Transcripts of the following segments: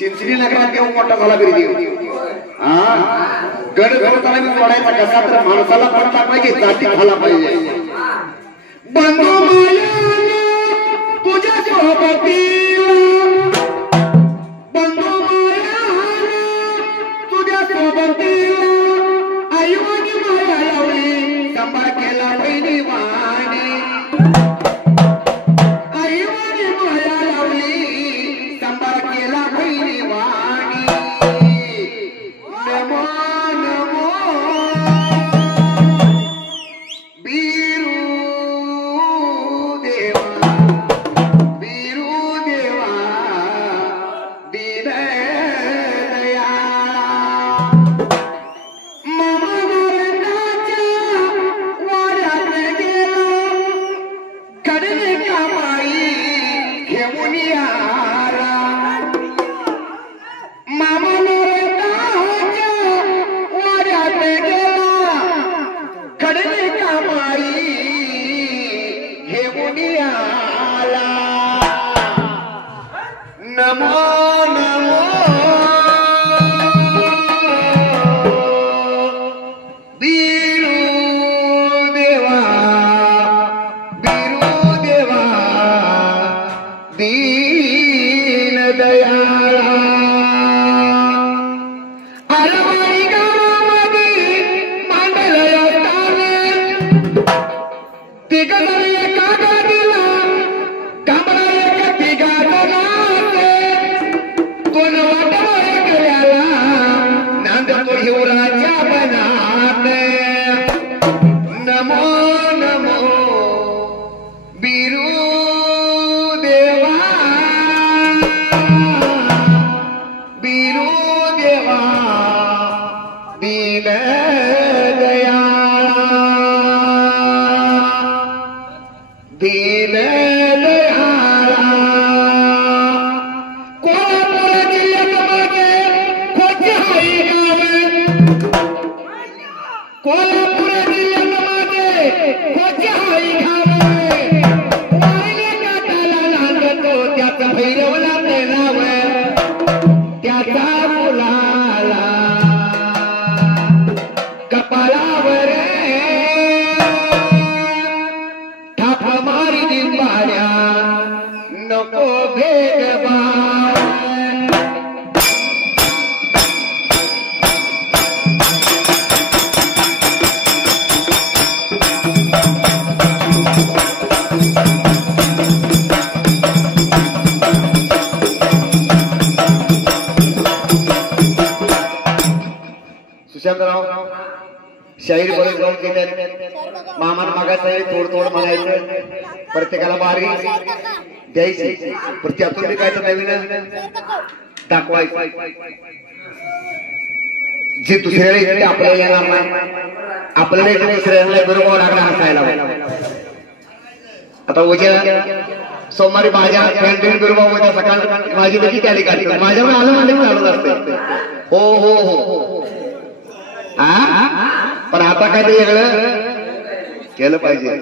चिंचणी नगरात घेऊन मोठा झाला बिरदेव. हा गड घडताना मी सोडायचा कसा तर माणसाला पडला पाहिजे, जाती झाला पाहिजे. बंधू माया तुझ्या सोबतीला, बंधू माया तुझ्या सोबतीला, आईवणी माया लावली सांभाळ केला बहिणी वाणी, आईवणी माया लावली सांभाळ केला बहिणी वाणी. नमो नमो बिरू देवा, बिरू देवा दीन दयाळा. मामा वरदाच्या वाड्यात गेला, कडले कामाई घेऊन यारा. मामा वरदाच्या वाड्यात गेला, कडले कामाई घेऊन याला. नमो नमो बिरू देवा, बिरू देवा दीन दयाळा. आरवाई गावामध्ये मांडलं असताना, तिघजण एका गाडीला, कांबळा एका तिघाचं नाते, कोण वाटवर गेल्याला नांदतो हिवराच्या बनात. नमो नमो बिरू देवा, बिरू देवा दीन दयाळा, दीन दयाळा. कोल्हापूर जिल्ह्यामध्ये कोचहाई गाव, कोल्हापूर जिल्ह्यामध्ये कोचहाई गाव, वारल्या काठाला नांदतो त्याचा भैरवला नाव, त्याचा मुलाला कपाळावर थाप मारी दिंबाड्या, नको भेदभाव. सुशांतराव शाहीर बोलत जाऊन घेतात. मामान मागायचं थोडं थोडं म्हणायचं, प्रत्येकाला बारी द्यायची, पण त्यातून बी काय तर नवीन दाखवायचं. जे दुसऱ्याला येते आपल्याला येणार नाही, आपल्याला येते दुसऱ्याला बरोबर लागणार हसायला. आता उद्या सोमवारी माझ्या कॅन्टीन बरोबर उद्या सकाळ माझी बघी त्याली गाडी माझ्यावर आलं माझ्या आलं असते. हो हो हो पण आता काय ते वेगळं केलं पाहिजे.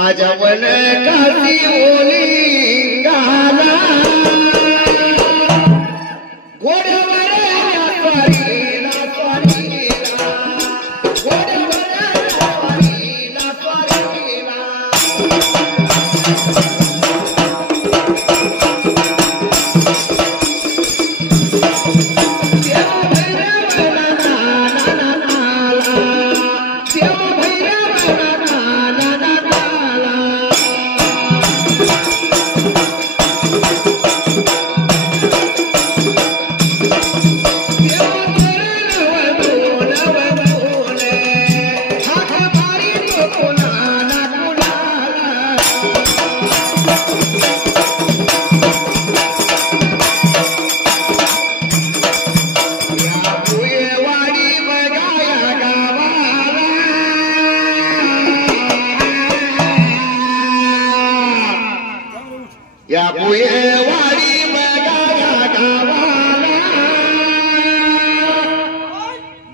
माझ्या वन काशी ओलिंगाला घोड्यावर स्वारीला स्वारीला घोड्यावर स्वारीला स्वारीला या पुयेवाडी बघाया गावाला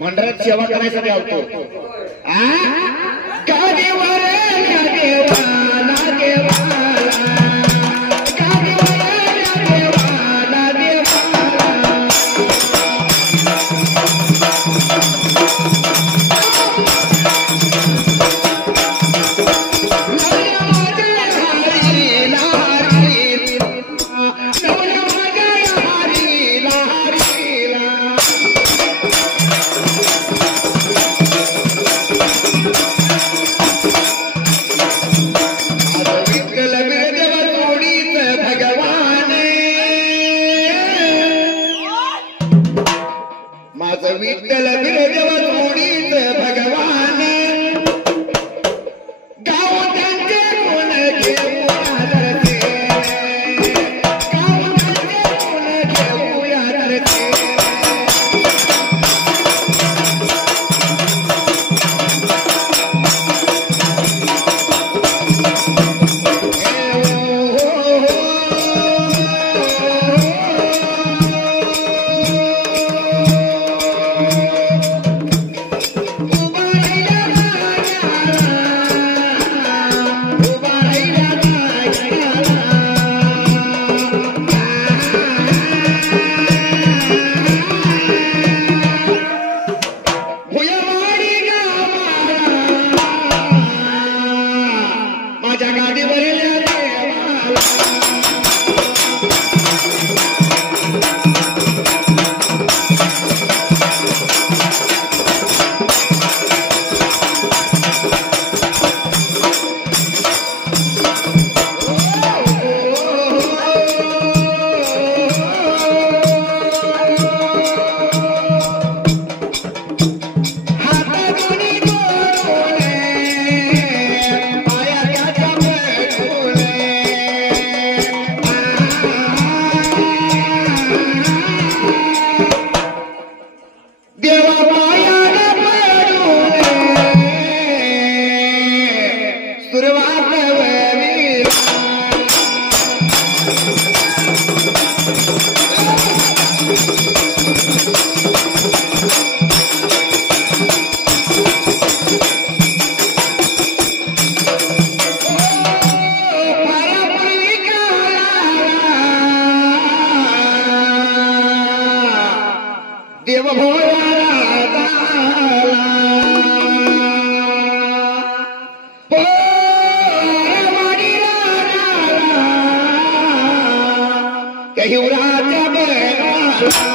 मंडळात सेवा करायसाठी आवतो गादीवर देवाला देवाला गादीवर देवाला देवाला माझं विठ्ठल बिरदेव जोडीत भगवान गाव त्यांचे कोण घेऊ आदरते गाव त्यांचे कोण घेऊ आदरते माझ्या गाडीवरील देव भोळा हिवराच्या बळाला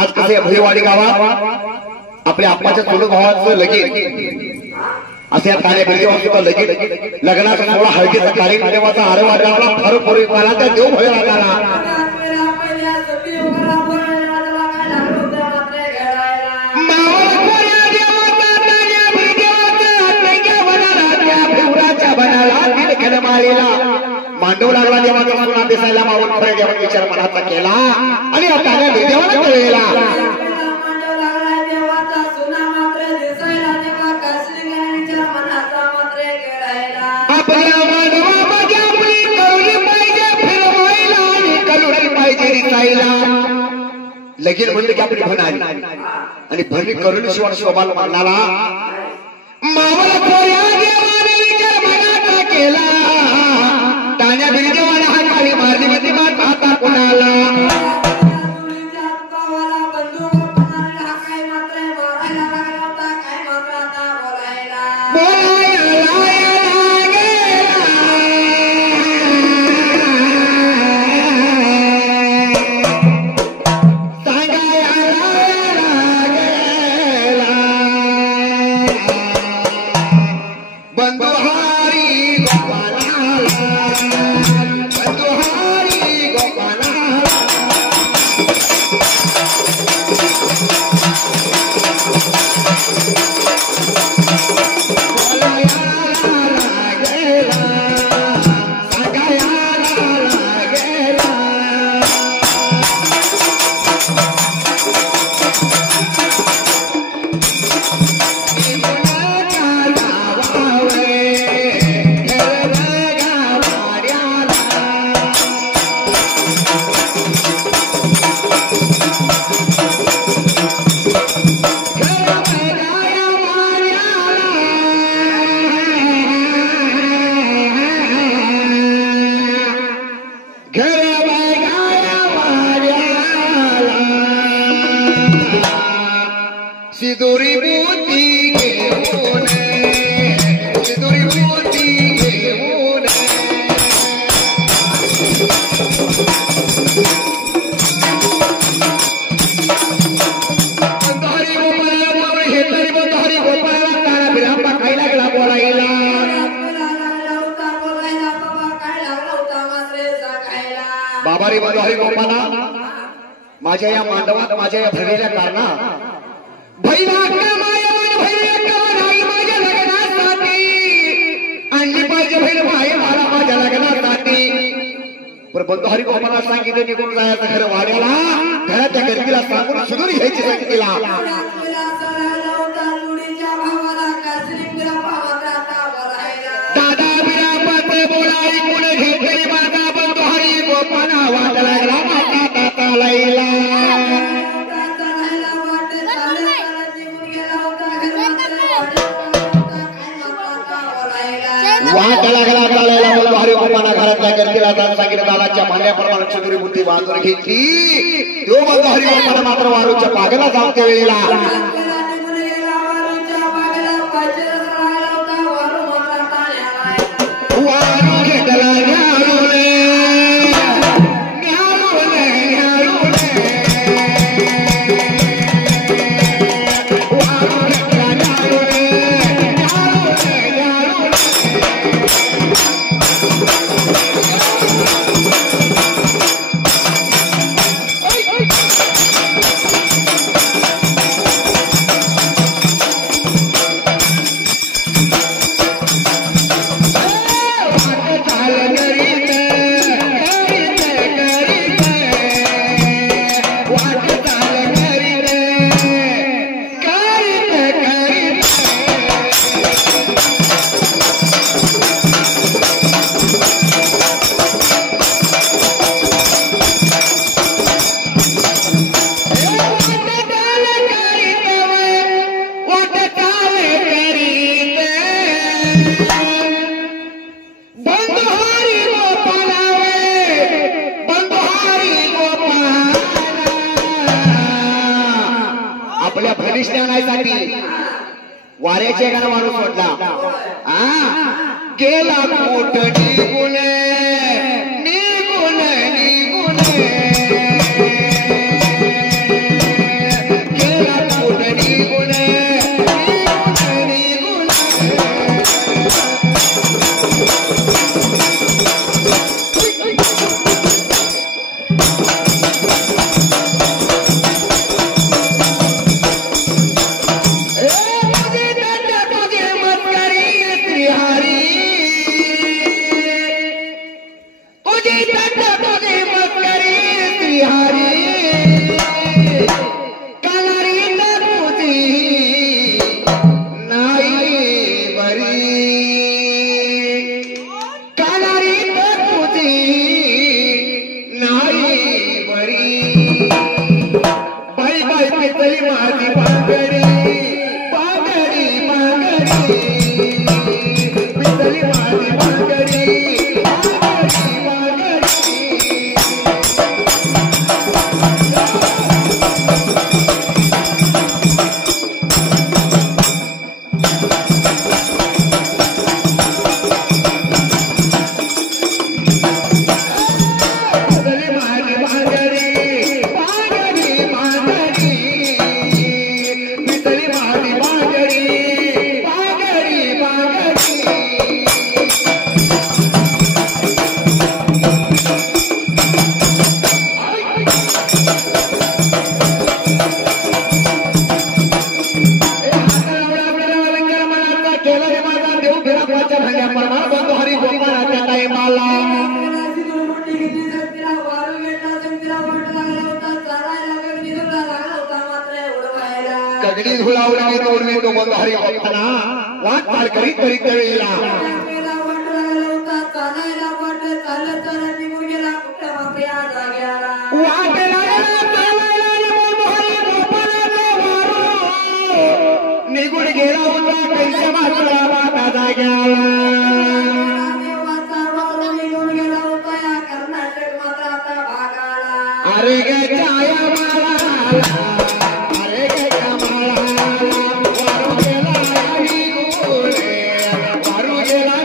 आज कसे भैवाडी गावात आपल्या आप्पाच्या चुलत भावाचं लगीन असे या ठाणे बिल्डिंग लगीन लग्नाचा सोहळा हळदीचा कार्यक्रमाचा आरवाडाला फार पूर्वी मला त्या देव भोळ्याला झाला मांडव लागला देवाचा सुना दिसायला मावून खरे देवाचा विचार मनाचा केला आणि आता देवाला कळलेला आपल्या मानवामध्ये आपली करुणी पाहिजे फिरवायला आणि करुणी पाहिजे दिसायला लगीन म्हणलं की आपली भण आली आणि भरणी करुणी शिवाय शोभाला मानाला मावळ कोऱ्या देवाने विचार मनाचा केला तान्या बिरदेवाने हात खाली मारली होती मात आता कोणाला सिदुरी मोती घेऊन सिदुरी मोती घेऊन बंधारी गोपाळाला हे तरी बंधारी गोपाळाला तारा बिरापा खायला गेला बोलायला बाबा रे बंधारी गोपाळा माझ्या या मांडवात माझ्या या भरलेल्या कारणा भैया मायवन भैया नाही माझ्या लग्नासाठी आणली पाहिजे भैया भाई मला माझ्या लग्नासाठी पण बंधुहरी गोपाला सांगितलं निघून जायचं खरं वाड्याला घराच्या गर्दीला सांगून सुधून घ्यायची सांगितला दादा बिरापाचे बोलाई कोण घेतली माझा बंधुहरी गोपाला वाट लागला माता ताता लैला वाट लागला चालायला मला भारी गोपाना घरातल्या गर्दीला जाऊन सांगितलं दादाच्या भांड्याप्रमाणे चतुरी बुद्धी बांधून घेतली तो मग हरी गोपाना मात्र वारूच्या बागेला जाऊन त्या वेळेला वारू घेतला आपल्या भविष्य आणायसाठी वाऱ्याचे गाणं माणूस सोडला गेला मोठ निघून निघून निघून बरी बाई बाई पितळी माझी पागडी पागडी पागडी पितळी माझी पागडी पागडी पागडी कगडी झुलावली तोडवी तो बंद हरी होताना वाट पार करीत करीत वेळेला निघून गेला होता त्यांच्या मात्र बाता जाग्याला अरे गे छाया माळा अरे गे वारू गेला निघून वारू गेला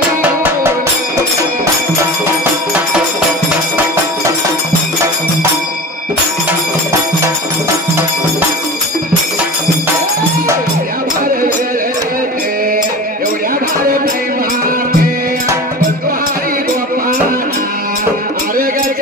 एवढ्या भारे नाही मारते तुहारी गोपाला अरे गे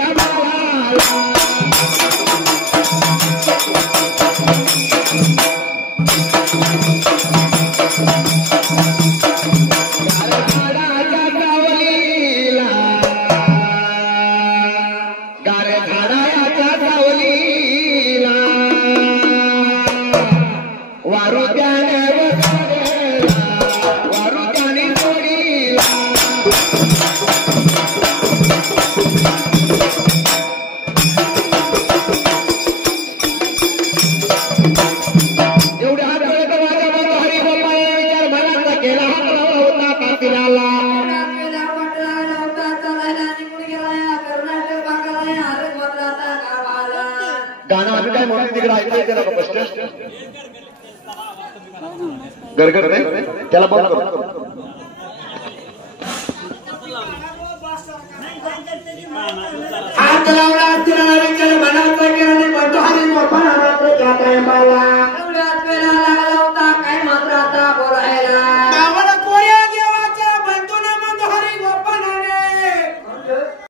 गाणं आम्ही काय म्हणून तिकडे ऐकलंय त्याला स्पष्ट गरगड नाही त्याला बंद करू हात लावला